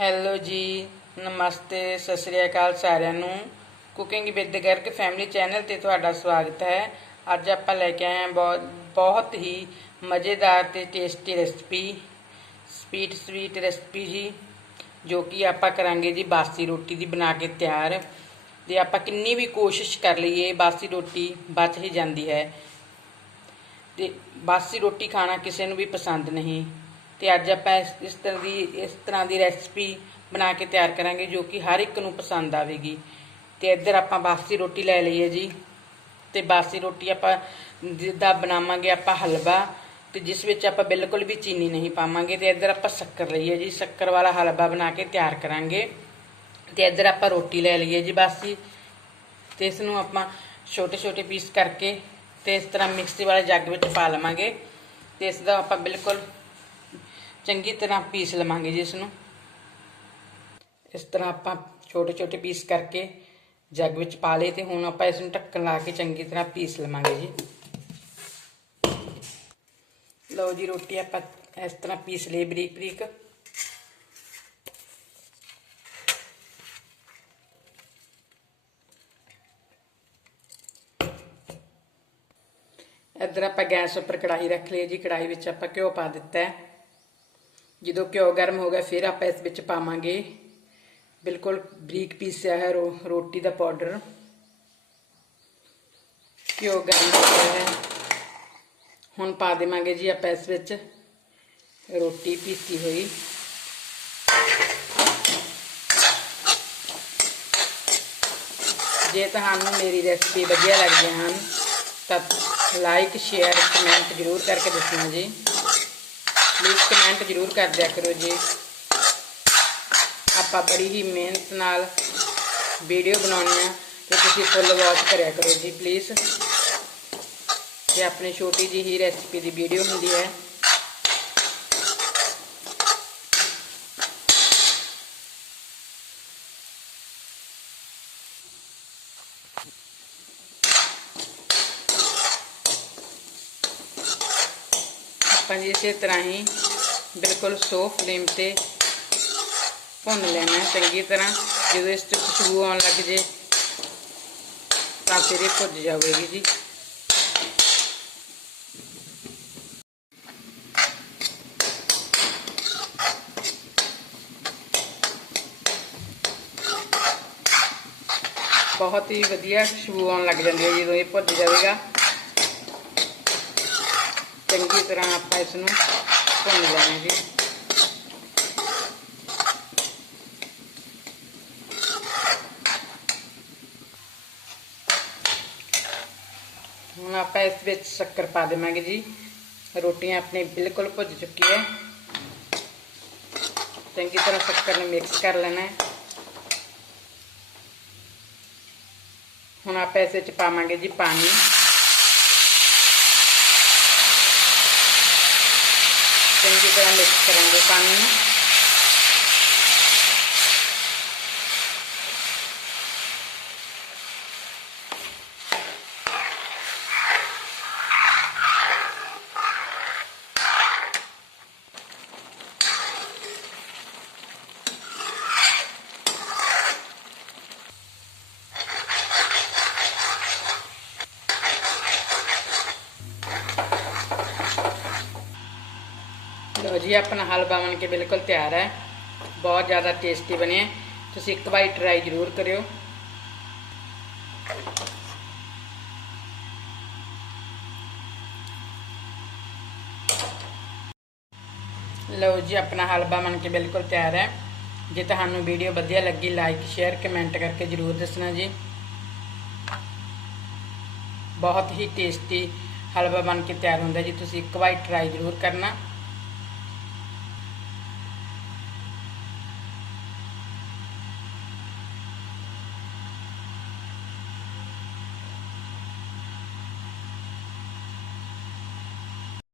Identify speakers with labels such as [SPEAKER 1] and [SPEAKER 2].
[SPEAKER 1] Hello ਜੀ, ਨਮਸਤੇ, ਸਤਿ ਸ੍ਰੀ ਅਕਾਲ ਸਾਰਿਆਂ ਨੂੰ। Cooking with Garg family channel ਤੇ ਤੁਹਾਡਾ ਸਵਾਗਤ ਹੈ। ਅੱਜ ਆਪਾਂ ਲੈ ਕੇ ਆਏ ਹਾਂ ਬਹੁਤ ਬਹੁਤ ਹੀ ਮਜ਼ੇਦਾਰ ਤੇ tasty recipe sweet sweet recipe ਜੀ, ਜੋ ਕਿ ਆਪਾਂ ਕਰਾਂਗੇ ਜੀ ਬਾਸੀ ਰੋਟੀ ਦੀ ਬਣਾ ਕੇ ਤਿਆਰ। ਤੇ ਆਪਾਂ ਕਿੰਨੀ ਵੀ ਕੋਸ਼ਿਸ਼ ਕਰ ਲਈਏ, ਬਾਸੀ ਰੋਟੀ ਬਚ ਹੀ ਜਾਂਦੀ ਹੈ। ਤੇ ਬਾਸੀ ਰੋਟੀ ਖਾਣਾ ਕਿਸੇ ਨੂੰ ਵੀ ਪਸੰਦ ਨਹੀਂ। ਤੇ ਅੱਜ ਆਪਾਂ ਇਸ ਇਸ ਤਰ੍ਹਾਂ ਦੀ, ਇਸ ਤਰ੍ਹਾਂ ਦੀ ਰੈਸਪੀ ਬਣਾ ਕੇ ਤਿਆਰ ਕਰਾਂਗੇ ਜੋ ਕਿ ਹਰ ਇੱਕ ਨੂੰ ਪਸੰਦ ਆਵੇਗੀ। ਤੇ ਇੱਧਰ ਆਪਾਂ ਬਾਸੀ ਰੋਟੀ ਲੈ ਲਈਏ ਜੀ। ਤੇ ਬਾਸੀ ਰੋਟੀ ਆਪਾਂ ਜਿੱਦਾਂ ਬਣਾਵਾਂਗੇ ਆਪਾਂ ਹਲਵਾ, ਤੇ ਜਿਸ ਵਿੱਚ ਆਪਾਂ ਬਿਲਕੁਲ ਵੀ ਚੀਨੀ ਨਹੀਂ ਪਾਵਾਂਗੇ, ਤੇ ਇੱਧਰ ਆਪਾਂ ਸ਼ੱਕਰ ਲਈਏ ਜੀ। ਸ਼ੱਕਰ ਵਾਲਾ ਹਲਵਾ ਬਣਾ ਕੇ ਤਿਆਰ ਕਰਾਂਗੇ। ਤੇ ਇੱਧਰ ਆਪਾਂ ਰੋਟੀ ਲੈ ਲਈਏ ਜੀ ਬਾਸੀ। ਤੇ ਇਸ ਨੂੰ ਆਪਾਂ ਛੋਟੇ ਛੋਟੇ ਪੀਸ ਕਰਕੇ ਤੇ ਇਸ ਤਰ੍ਹਾਂ ਮਿਕਸੀ ਵਾਲੇ ਜੱਗ ਵਿੱਚ ਪਾ ਲਵਾਂਗੇ। ਤੇ ਇਸ ਦਾ ਆਪਾਂ ਬਿਲਕੁਲ ਚੰਗੀ ਤਰ੍ਹਾਂ ਪੀਸ ਲਵਾਂਗੇ ਜੀ ਇਸ ਨੂੰ ਇਸ ਤਰ੍ਹਾਂ ਆਪਾਂ ਛੋਟੇ ਛੋਟੇ ਪੀਸ ਕਰਕੇ ਜੱਗ ਵਿੱਚ ਪਾ ਲਏ ਤੇ ਹੁਣ ਆਪਾਂ ਇਸ ਨੂੰ ਢੱਕਣ ਲਾ ਕੇ ਚੰਗੀ ਤਰ੍ਹਾਂ ਪੀਸ ਲਵਾਂਗੇ ਜੀ। ਲਓ ਜੀ, ਰੋਟੀ ਆਪਾਂ ਇਸ ਤਰ੍ਹਾਂ ਪੀਸ ਲਈ ਬਰੀਕ ਬਰੀਕ। ਇੱਧਰ ਆਪਾਂ ਗੈਸ ਉੱਪਰ ਕੜਾਹੀ ਰੱਖ ਲਈ ਜੀ। ਕੜਾਹੀ ਵਿੱਚ ਆਪਾਂ ਘਿਓ ਪਾ ਦਿੱਤਾ ਹੈ। ਜਦੋਂ ਘਿਓ ਗਰਮ ਹੋ ਗਿਆ ਫਿਰ ਆਪਾਂ ਇਸ ਵਿੱਚ ਪਾਵਾਂਗੇ ਬਿਲਕੁਲ ਬਰੀਕ ਪੀਸਿਆ ਹੈ ਰੋ- ਰੋਟੀ ਦਾ ਪਾਊਡਰ ਘਿਓ ਗਰਮ ਹੋ ਗਿਆ ਹੈ ਹੁਣ ਪਾ ਦੇਵਾਂਗੇ ਜੀ ਆਪਾਂ ਇਸ ਵਿੱਚ ਰੋਟੀ ਪੀਸੀ ਹੋਈ ਜੇ ਤੁਹਾਨੂੰ ਮੇਰੀ ਰੈਸਪੀ ਵਧੀਆ ਲੱਗਦੀ ਹਨ ਤਾਂ ਲਾਈਕ ਸ਼ੇਅਰ ਕਮੈਂਟ ਜ਼ਰੂਰ ਕਰਕੇ ਦੱਸਣਾ ਜੀ ਪਲੀਜ਼ ਕਮੈਂਟ ਜ਼ਰੂਰ ਕਰ ਦਿਆ ਕਰੋ ਜੀ। ਆਪਾਂ ਬੜੀ ਹੀ ਮਿਹਨਤ ਨਾਲ ਵੀਡੀਓ ਬਣਾਉਣੀ ਆ ਤੇ ਤੁਸੀਂ ਫੁੱਲ ਵਾਚ ਕਰਿਆ ਕਰੋ ਜੀ ਪਲੀਜ਼ ਇਹ ਆਪਣੀ ਛੋਟੀ ਜਿਹੀ ਰੈਸਪੀ ਦੀ ਵੀਡੀਓ ਹੁੰਦੀ ਹੈ। ਆਪਾਂ ਜੀ ਇਸੇ ਤਰ੍ਹਾਂ ਹੀ ਬਿਲਕੁਲ ਸਲੋ ਫਲੇਮ ਤੇ ਭੁੰਨ ਲੈਣਾ ਹੈ। ਚੰਗੀ ਤਰ੍ਹਾਂ ਜਦੋਂ ਇਸ ਤੇ ਖੁਸ਼ਬੂ ਆਉਣ ਲੱਗ ਜੇ, ਤਾਂ ਫਿਰ ਇਹ ਭੁੱਜ ਜਾਵੇਗੀ ਜੀ। ਬਹੁਤ ਹੀ ਵਧੀਆ ਖੁਸ਼ਬੂ ਆਉਣ ਲੱਗ ਜਾਂਦੀ ਹੈ ਜਦੋਂ ਇਹ ਭੁੱਜ ਜਾਵੇਗਾ। ਚੰਗੀ ਤਰ੍ਹਾਂ ਆਪਾਂ ਇਸ ਨੂੰ ਭੁੰਨ ਲੈਣਾ ਜੀ ਹੁਣ ਆਪਾਂ ਇਸ ਵਿੱਚ ਸ਼ੱਕਰ ਪਾ ਦੇਵਾਂਗੇ ਜੀ ਰੋਟੀਆਂ ਆਪਣੀ ਬਿਲਕੁਲ ਭੁੱਜ ਚੁੱਕੀ ਹੈ ਚੰਗੀ ਤਰ੍ਹਾਂ ਸ਼ੱਕਰ ਨੂੰ ਮਿਕਸ ਕਰ ਲੈਣਾ ਹੈ ਹੁਣ ਆਪਾਂ ਇਸ ਵਿੱਚ ਪਾਵਾਂਗੇ ਜੀ ਪਾਣੀ ਚੰਗੀ ਤਰ੍ਹਾਂ ਮਿਕਸ ਕਰਾਂਗੇ ਪਾਣੀ ਨੂੰ। ਲਓ ਜੀ, ਆਪਣਾ ਹਲਵਾ ਬਣ ਕੇ ਬਿਲਕੁਲ ਤਿਆਰ ਹੈ। ਬਹੁਤ ਜ਼ਿਆਦਾ ਟੇਸਟੀ ਬਣਿਆ ਤੁਸੀਂ ਇੱਕ ਵਾਰੀ ਟਰਾਈ ਜ਼ਰੂਰ ਕਰਿਓ। ਲਓ ਜੀ, ਆਪਣਾ ਹਲਵਾ ਬਣ ਕੇ ਬਿਲਕੁਲ ਤਿਆਰ ਹੈ। ਜੇ ਤੁਹਾਨੂੰ ਵੀਡੀਓ ਵਧੀਆ ਲੱਗੀ ਲਾਈਕ ਸ਼ੇਅਰ ਕਮੈਂਟ ਕਰਕੇ ਜ਼ਰੂਰ ਦੱਸਣਾ ਜੀ। ਬਹੁਤ ਹੀ ਟੇਸਟੀ ਹਲਵਾ ਬਣ ਕੇ ਤਿਆਰ ਹੁੰਦਾ ਜੀ। ਤੁਸੀਂ ਇੱਕ ਵਾਰ ਟਰਾਈ ਜ਼ਰੂਰ ਕਰਨਾ।